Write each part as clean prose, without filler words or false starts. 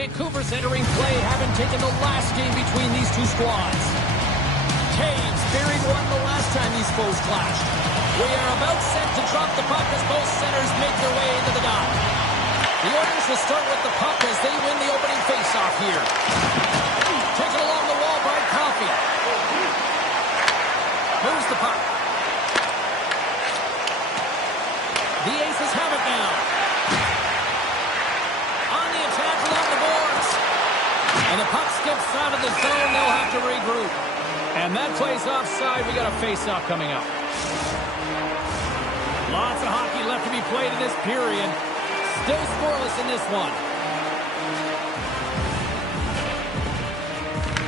Vancouver's entering play, having taken the last game between these two squads. Caves buried one the last time these foes clashed. We are about set to drop the puck as both centers make their way into the dot. The Oilers will start with the puck as they win the opening faceoff here. Taken along the wall by Coffey. Moves the puck. The Aces have it now. On the attack along the boards. And the puck skips out of the zone. They'll have to regroup. And that plays offside. We got a face-off coming up. Lots of hockey left to be played in this period. Still scoreless in this one.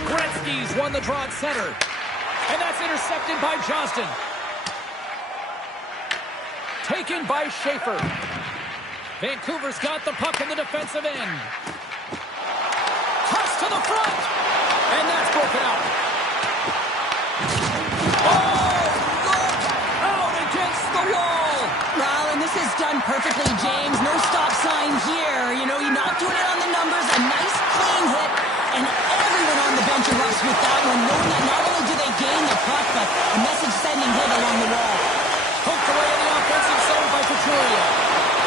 Gretzky's won the draw at center. And that's intercepted by Johnston. Taken by Schaefer. Vancouver's got the puck in the defensive end. Toss to the front. And that's broken out. Oh, look out against the wall. Well, and this is done perfectly, James. No stop sign here. You know, you're not doing it on the numbers. A nice, clean hit. And everyone on the bench erupts with that one, knowing that not only do they gain the puck, but a message-sending hit along the wall. Hooked away in the offensive zone by Couturier.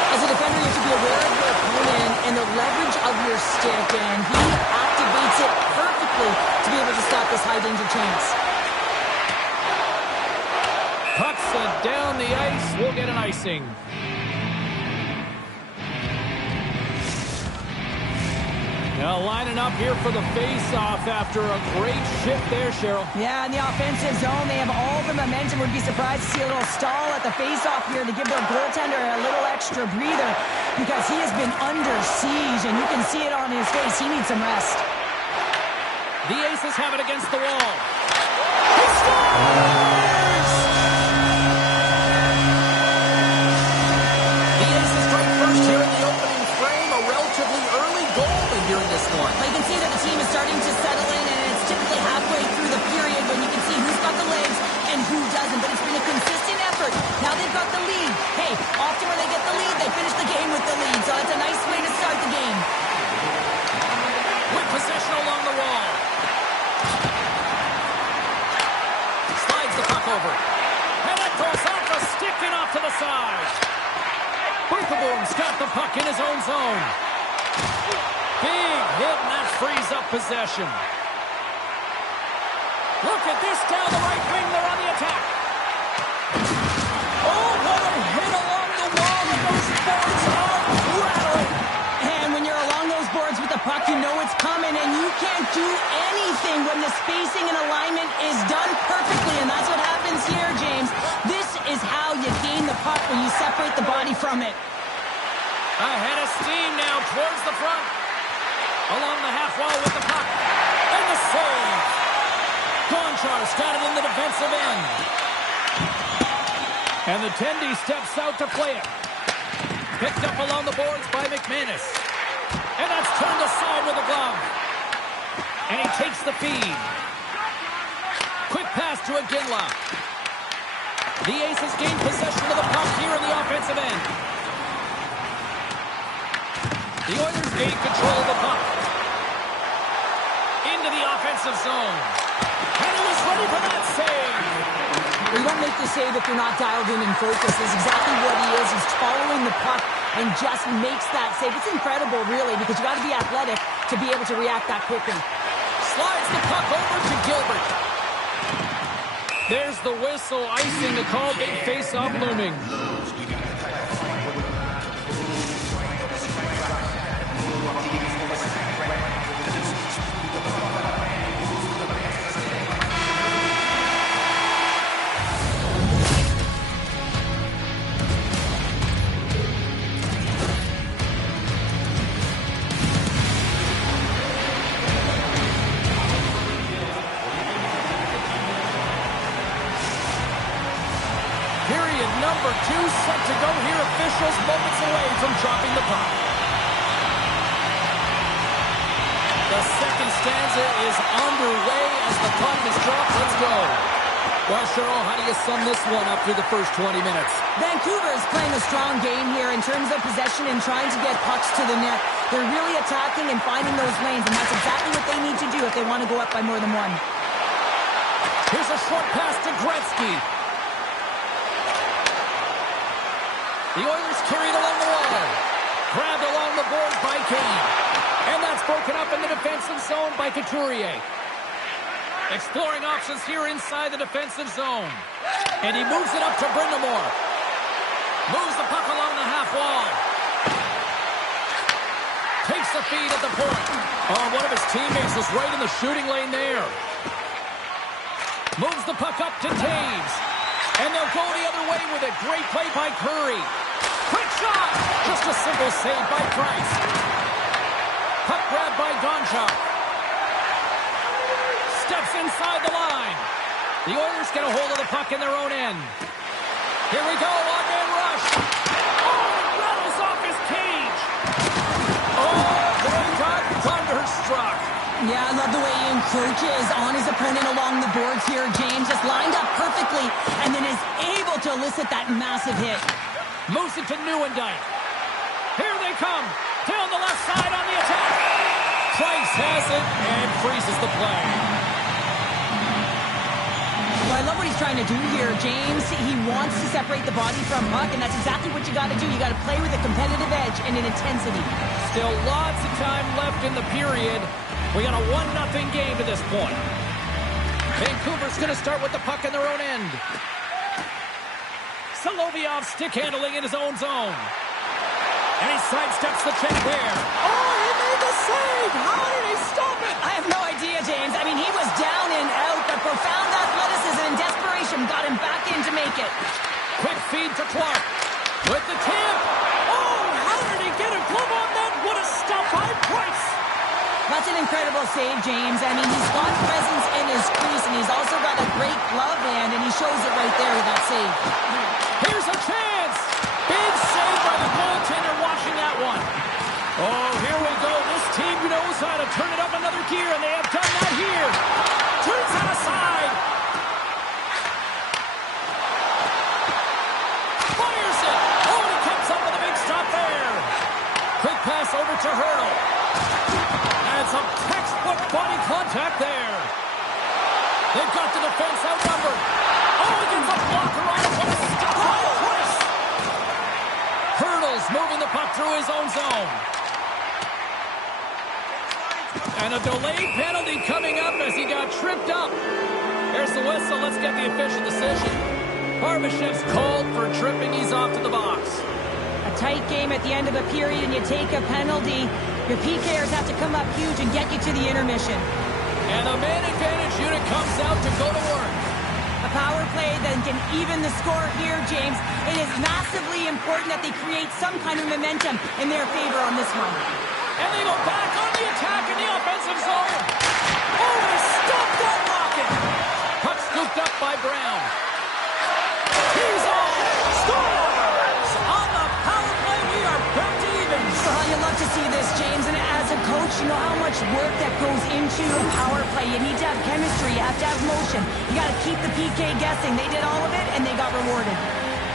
As a defender, you have to be aware of your opponent and the leverage of your stick, and he activates it perfectly to be able to stop this high-danger chance. Pucks down the ice. We'll get an icing. Now lining up here for the face-off after a great shift there, Cheryl. Yeah, in the offensive zone, they have all the momentum. Would be surprised to see a little stall at the face-off here to give their goaltender a little extra breather because he has been under siege, and you can see it on his face. He needs some rest. The Aces have it against the wall. He scores! The Aces strike first here in the opening frame. A relatively early goal here in this one. You can see that the team is starting to settle in, and it's typically halfway through the period when you can see who's got the legs and who doesn't. But it's been a consistent effort. Now they've got the lead. Hey, often when they get the lead, they finish the game with the lead. So that's a nice way to start the game. With possession along the wall. Slides the puck over. And that goes off a stick and off to the side. Boom's got the puck in his own zone. Big hit, and that frees up possession. Look at this down the right wing. They're on the attack. Oh, what a hit along the wall. Those boards are rattling. And when you're along those boards with the puck, you know it's coming, and you can't do anything when the spacing and alignment is done perfectly, and that's what happens here, James. This is how you gain the puck when you separate the body from it. Ahead of steam now towards the front. Along the half wall with the puck. And the save. Gonchar's got it in the defensive end. And the Tendy steps out to play it. Picked up along the boards by McManus. And that's turned aside with a glove. And he takes the feed. Quick pass to Iginla. The Aces gain possession of the puck here in the offensive end. The Oilers gain control of the puck. Into the offensive zone. And he was ready for that save. You don't make the save if you're not dialed in and focused. That's exactly what he is. He's following the puck and just makes that save. It's incredible, really, because you got to be athletic to be able to react that quickly. Slides the puck over to Gilbert. There's the whistle, icing the call. Big face-off looming. Number 2 set to go here. Officials moments away from dropping the puck. The second stanza is underway as the puck is dropped. Let's go. Well, Cheryl, how do you sum this one up through the first 20 minutes? Vancouver is playing a strong game here in terms of possession and trying to get pucks to the net. They're really attacking and finding those lanes, and that's exactly what they need to do if they want to go up by more than one. Here's a short pass to Gretzky. The Oilers carried along the wall. Grabbed along the boards by Kane. And that's broken up in the defensive zone by Couturier. Exploring options here inside the defensive zone. And he moves it up to Brindamore. Moves the puck along the half wall. Takes the feed at the point. Oh, one of his teammates was right in the shooting lane there. Moves the puck up to Taves. And they'll go the other way with it. Great play by Curry. Quick shot! Just a simple save by Price. Puck grab by Gonchar. Steps inside the line. The Oilers get a hold of the puck in their own end. Here we go, one-man rush. Oh, it rattles off his cage. Oh, they got thunderstruck. Yeah, I love the way he encroaches on his opponent along the boards here. James just lined up perfectly and then is able to elicit that massive hit. Moves it to Nieuwendyk. Here they come. Down the left side on the attack. Price has it and freezes the play. Well, I love what he's trying to do here, James. He wants to separate the body from puck, and that's exactly what you got to do. You got to play with a competitive edge and an intensity. Still lots of time left in the period. We got a 1-0 game to this point. Vancouver's going to start with the puck in their own end. Solovyov stick handling in his own zone. And he sidesteps the check there. Oh, he made the save! How did he stop it? I have no idea, James. I mean, he was down and out, but profound athleticism and desperation got him back in to make it. Quick feed to Clark. With the tip. Oh, how did he get a glove on that? What a stop by Price. That's an incredible save, James. I mean, he's got presence in his crease, and he's also got a great glove hand, and he shows it right there with that save. Here's a chance. Big save by the goaltender watching that one. Oh, here we go. This team knows how to turn it up another gear, and they have done that here. Turns it aside. Fires it. Oh, and he comes up with a big stop there. Quick pass over to Hurdle. And some textbook body contact there. They've got the defense outnumbered. Oh, he gets a blocker on it. What a stop by Price. Hurdle's moving the puck through his own zone. And a delayed penalty coming up as he got tripped up. Here's the whistle. Let's get the official decision. Barbashev's called for tripping. He's off to the box. A tight game at the end of a period, and you take a penalty. Your PKers have to come up huge and get you to the intermission. And the man advantage unit comes out to go to work. A power play that can even the score here, James. It is massively important that they create some kind of momentum in their favor on this one. And they go back on the attack in the offensive zone. Oh, they stopped that rocket. Puck scooped up by Brown. He's on. Scores! On the power play, we are back to even. Oh, you love to see this, James. And as a coach, you know how much work that goes into a power play. You need to have chemistry. You have to have motion. You got to keep the PK guessing. They did all of it, and they got rewarded.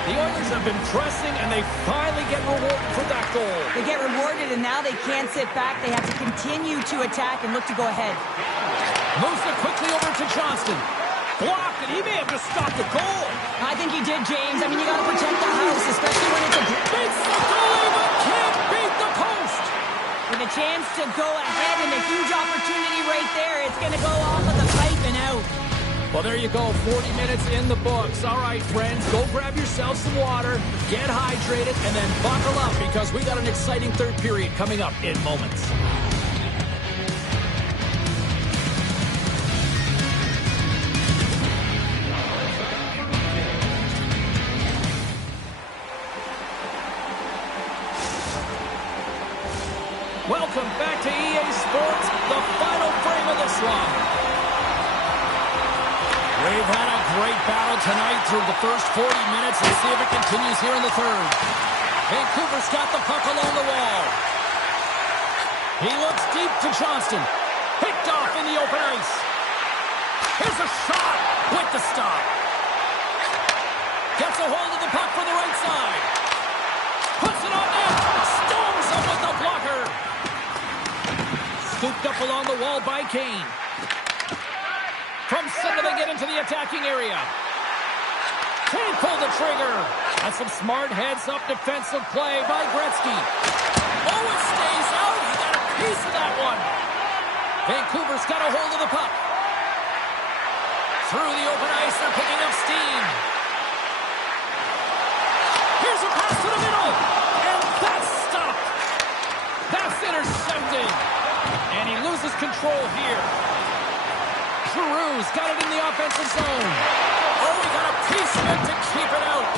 The Oilers have been pressing, and they finally get rewarded for that goal. They get rewarded, and now they can't sit back. They have to continue to attack and look to go ahead. Moves it quickly over to Johnston. Blocked, and he may have just stopped the goal. I think he did, James. I mean, you got to protect the house, especially when it's a... Beats the goalie, but can't beat the post. With a chance to go ahead and a huge opportunity right there, it's going to go off of the pipe and out. Well, there you go. 40 minutes in the books. All right, friends, go grab yourself some water, get hydrated, and then buckle up because we got an exciting third period coming up in moments. Welcome back to EA Sports, the final frame of this one. We've had a great battle tonight through the first 40 minutes. Let's see if it continues here in the third. Vancouver's got the puck along the wall. He looks deep to Johnston. Picked off in the open ice. Here's a shot with the stop. Gets a hold of the puck for the right side. Puts it on net. Stones him with the blocker. Scooped up along the wall by Kane. From center they get into the attacking area. Can't pull the trigger. That's some smart heads-up defensive play by Gretzky. Oh, it stays out. He got a piece of that one. Vancouver's got a hold of the puck. Through the open ice, they're picking up steam. Here's a pass to the middle. And that's stopped. That's intercepted. And he loses control here. Giroux's got it in the offensive zone. Oh, he got a piece of it to keep it out.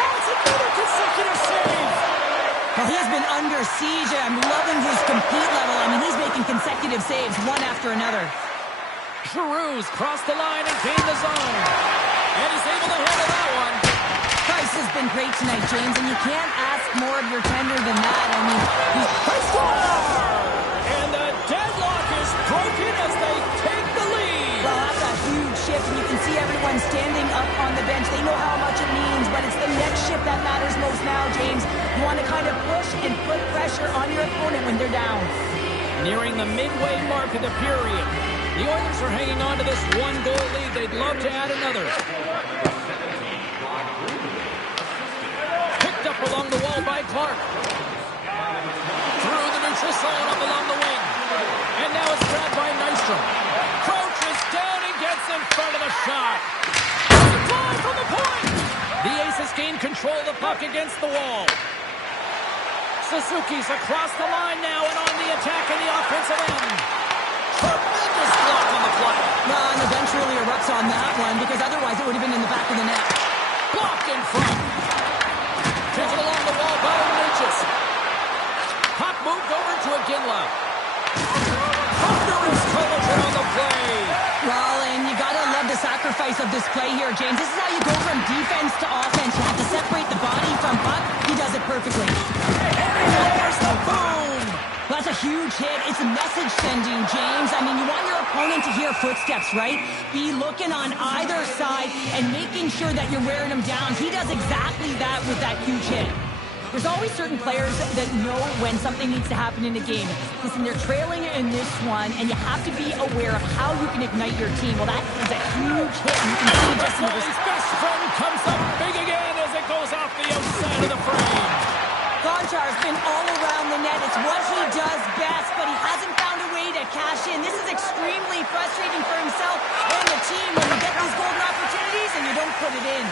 Oh, it's another consecutive save. Well, he has been under siege. I'm loving his compete level. I mean, he's making consecutive saves, one after another. Giroux's crossed the line and gained the zone. And he's able to handle that one. Price has been great tonight, James, and you can't ask more of your tender than that. I mean, he's... And the deadlock is broken as they take the lead. Well, that's a huge shift, and you can see everyone standing up on the bench. They know how much it means, but it's the next shift that matters most now, James. You want to kind of push and put pressure on your opponent when they're down. Nearing the midway mark of the period. The Oilers are hanging on to this one-goal lead. They'd love to add another. Picked up along the wall by Clark. Through the neutral zone up along the wing. And now it's grabbed by Nystrom. Crouches down and gets in front of the shot. Fly from the point! The Aces gain control of the puck against the wall. Suzuki's across the line now and on the attack in the offensive end. Tremendous block on the play. Well, and the bench really erupts on that one because otherwise it would have been in the back of the net. Blocked in front. Taken along the wall by Natchez. Puck moved over to Iginla. Thunderous collision on the play. Well, and you gotta love the sacrifice of this play here, James. This is how you go from defense to offense. You have to separate the body from puck. He does it perfectly. And he lowers the boom. That's a huge hit. It's a message sending, James. I mean, you want your opponent to hear footsteps, right? Be looking on either side and making sure that you're wearing them down. He does exactly that with that huge hit. There's always certain players that know when something needs to happen in a game. Listen, they're trailing in this one, and you have to be aware of how you can ignite your team. Well, that is a huge hit, and you can see just in His best friend comes up big again as it goes off the outside of the frame. Gonchar's been all around the net. It's what he does best, but he hasn't found a way to cash in. This is extremely frustrating for himself and the team when you get these golden opportunities and you don't put it in.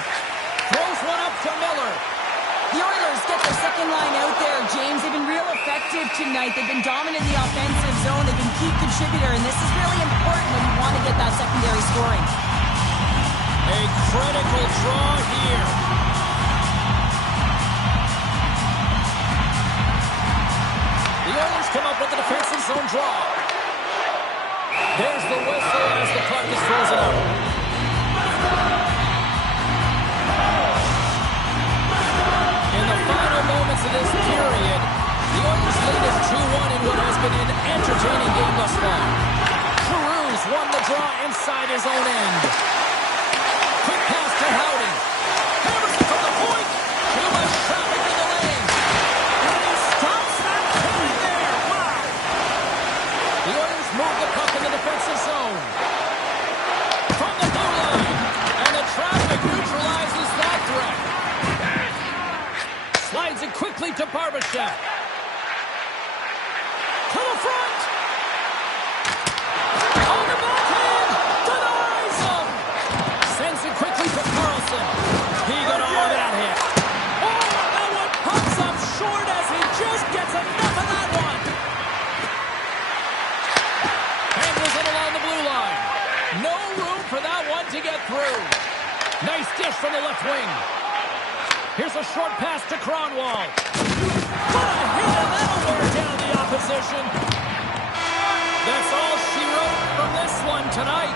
Throws one up to Miller. The Oilers get their second line out there, James. They've been real effective tonight. They've been dominant in the offensive zone. They've been key contributor, and this is really important when you want to get that secondary scoring. A critical draw here. The Oilers come up with the defensive zone draw. There's the whistle as the puck is frozen out. In the final moments of this period, the Oilers lead is 2-1 in what has been an entertaining game thus far. Giroux's won the draw inside his own end. Quick pass to Howdy. Hammers it from the point. Too much traffic in the lane. And he stops that play there. Wow. The Oilers move the puck in the defensive zone. From the blue line. And the traffic neutralizes that threat. Slides it quickly to Barbashev. To the front. On the backhand. Denies him. Sends it quickly to Carlson. He got all of that hit. Oh, that one pops up short as he just gets enough of that one. Handles it along the blue line. No room for that one to get through. Nice dish from the left wing. Here's a short pass to Cronwall. What a hit, and that'll wear down the opposition. That's all she wrote from this one tonight.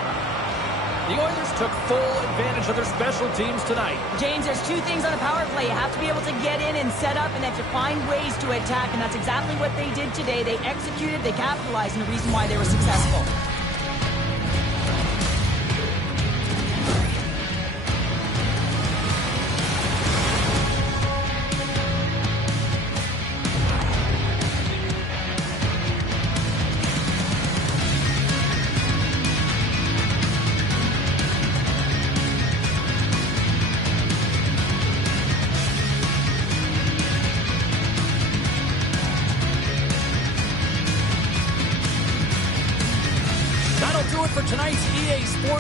The Oilers took full advantage of their special teams tonight. James, there's two things on a power play. You have to be able to get in and set up, and have to find ways to attack, and that's exactly what they did today. They executed, they capitalized, and the reason why they were successful.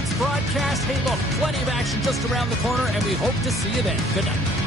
sports broadcast. Hey, look, plenty of action just around the corner, and we hope to see you then. Good night.